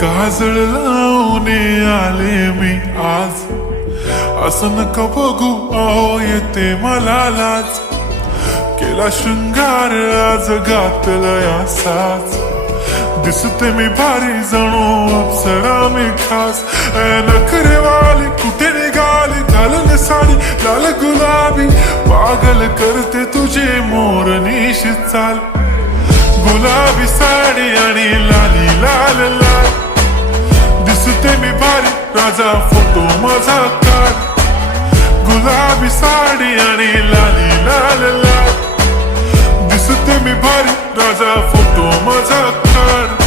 काजळ लावून आले मी आज, असं नका बघू अहो येते मला लाज. केला शृंगार आज घातलाय असाच, दिसते मी भारी जणू अप्सरा मी खास. नखरेवाली कुठे निघाली, घालून साडी लाल गुलाबी, पागल करते तुझे मोरनीश चाल. गुलाबी साडी आणि लाली लाल लाल, दिसते मी भारी राजा फोटो माझा काढ. गुलाबी साडी आणि लाली लाल लाल, दिसते मी भारी राजा फोटो माझा काढ.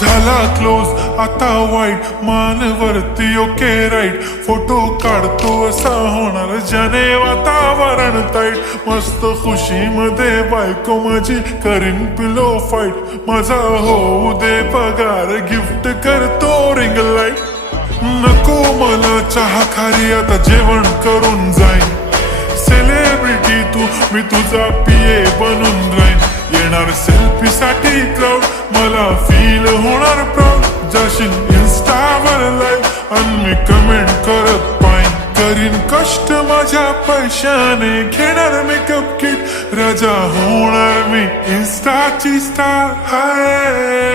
झाला क्लोज आता वाईट, मानवरती ओके राईट. फोटो काढतो असा होणार ज्याने वातावरण ताईट. मस्त खुशी मध्ये बायको माझी करीन पिलो फाईट. माझा होऊ दे पगार, गिफ्ट करतो रिंग लाईट. नको मला चहा खारी, आता जेवण करून जाईन. सेलिब्रिटी तू, मी तुझा पिये बनून राहीन. येणार सेल्फी साठी क्राऊड, मला फील होणार प्राऊड. जाशील इन्स्टावर लाईव्ह आणि मी कमेंट करत पाईन. करीन कष्ट माझ्या पैशाने, घेणार मेकअप किट. राजा होणार मी इन्स्टाची स्टार. हाय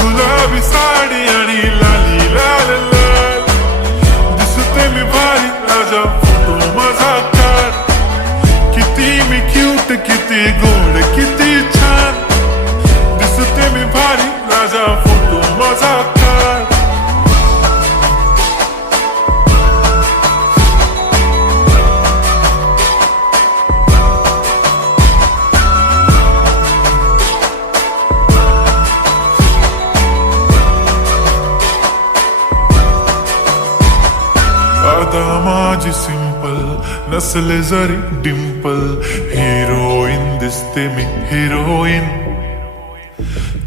गुलाबी साडी आणि लाली लाल लाल, दिसते मी भारी राजा फोटो माझा काढ. किती मी क्यूट, किती गोड, किती छान, दिसते मी भारी राजा फोटो माझा काढ. आता माझी सिंपल, नसले जरी डिंपल. हिरोईन दिसते मी हिरोईन.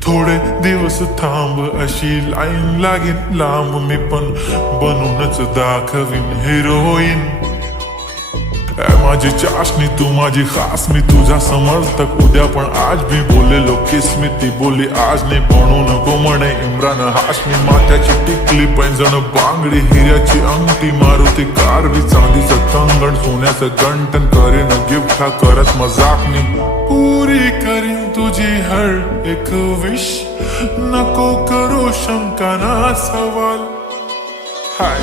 थोडे दिवस थांब अशी लाईन लागेल लांब, मी पण बनूनच दाखवीन हिरोईन. माझी चाशनी तू माझी खास, मी तुझा समर्थक उद्या पण आज मी बोलेलो किस मी. ती बोली आज नाही बनू नको म्हणे इम्रान हाशमी. माथ्याची टिकली पैंजण बांगडी, हिऱ्याची अंगठी, मारुती कारवी, चांदीचं कंगण, सोन्याचं गंटन. करेन गिफ्ट हा करत मजाक मी. पुरी करीन तुझी हर एक विश, नको करू शंका ना सवाल. हाय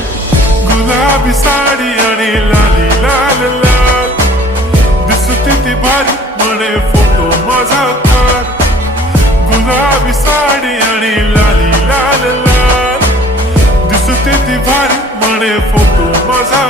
गुलाबी साडी आणि लाली लाल लाल, दिसते ती भारी म्हणे फोटो माझा काढ. गुलाबी साडी आणि लाली लाल लाल, दिसते ती भारी म्हणे फोटो माझा.